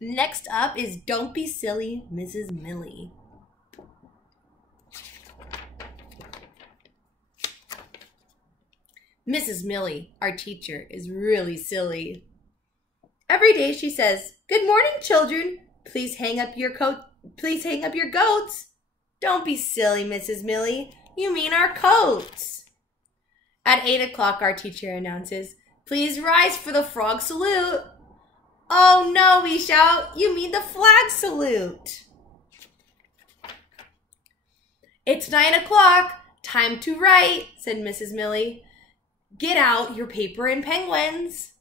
Next up is Don't Be Silly, Mrs. Millie. Mrs. Millie, our teacher, is really silly. Every day she says, "Good morning, children. Please hang up your goats." Don't be silly, Mrs. Millie. You mean our coats. At 8 o'clock, our teacher announces, "Please rise for the frog salute." "Oh no," we shout. "You mean the flag salute." "It's 9 o'clock. Time to write," said Mrs. Millie. "Get out your paper and penguins."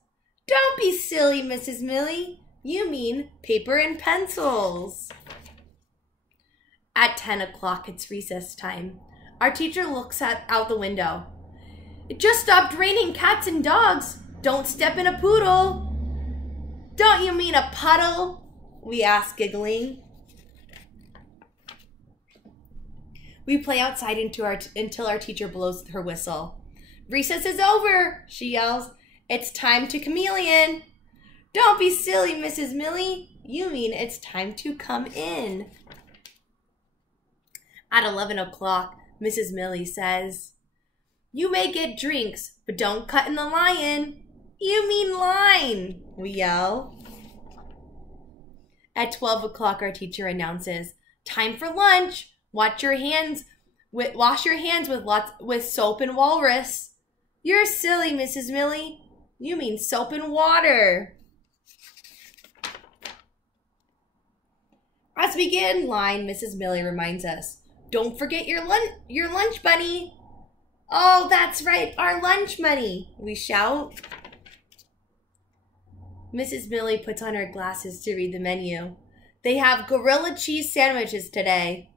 "Don't be silly, Mrs. Millie. You mean paper and pencils." At 10 o'clock, it's recess time. Our teacher looks out the window. "It just stopped raining cats and dogs. Don't step in a poodle." "Don't you mean a puddle?" we ask, giggling. We play outside until our teacher blows her whistle. "Recess is over," she yells. "It's time to chameleon." "Don't be silly, Mrs. Millie. You mean it's time to come in." At 11 o'clock, Mrs. Millie says, "You may get drinks, but don't cut in the line." "You mean line," we yell. At 12 o'clock, our teacher announces, "Time for lunch. Wash your hands with soap and walrus." "You're silly, Mrs. Millie. You mean soap and water." As we get in line, Mrs. Millie reminds us, "Don't forget your lunch money." "Oh, that's right, our lunch money," we shout. Mrs. Millie puts on her glasses to read the menu. "They have gorilla cheese sandwiches today."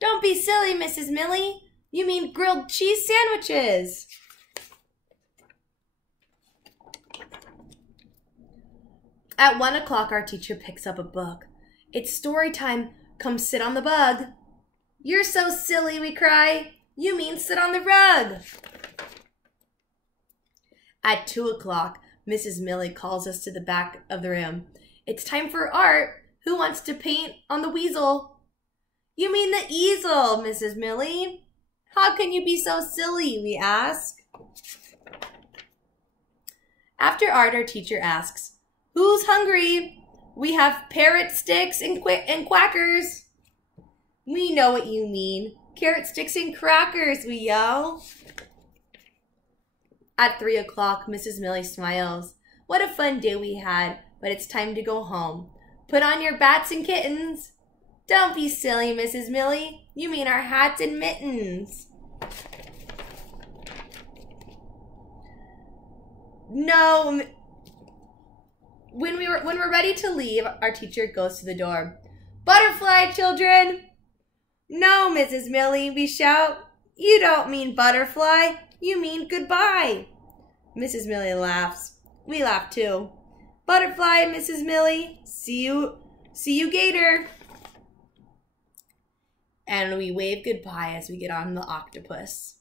"Don't be silly, Mrs. Millie. You mean grilled cheese sandwiches." At 1 o'clock, our teacher picks up a book. "It's story time. Come sit on the bug." "You're so silly," we cry. "You mean sit on the rug." At 2 o'clock, Mrs. Millie calls us to the back of the room. "It's time for art. Who wants to paint on the weasel?" "You mean the easel, Mrs. Millie." "How can you be so silly?" we ask. After art, our teacher asks, "Who's hungry? We have parrot sticks and quackers." "We know what you mean. Carrot sticks and crackers," we yell. At 3 o'clock, Mrs. Millie smiles. "What a fun day we had, but it's time to go home. Put on your bats and kittens." "Don't be silly, Mrs. Millie. You mean our hats and mittens." No. When we're ready to leave, our teacher goes to the door. "Butterfly, children." "No, Mrs. Millie," we shout. "You don't mean butterfly. You mean goodbye." Mrs. Millie laughs. We laugh too. "Butterfly, Mrs. Millie. See you gator." And we wave goodbye as we get on the octopus.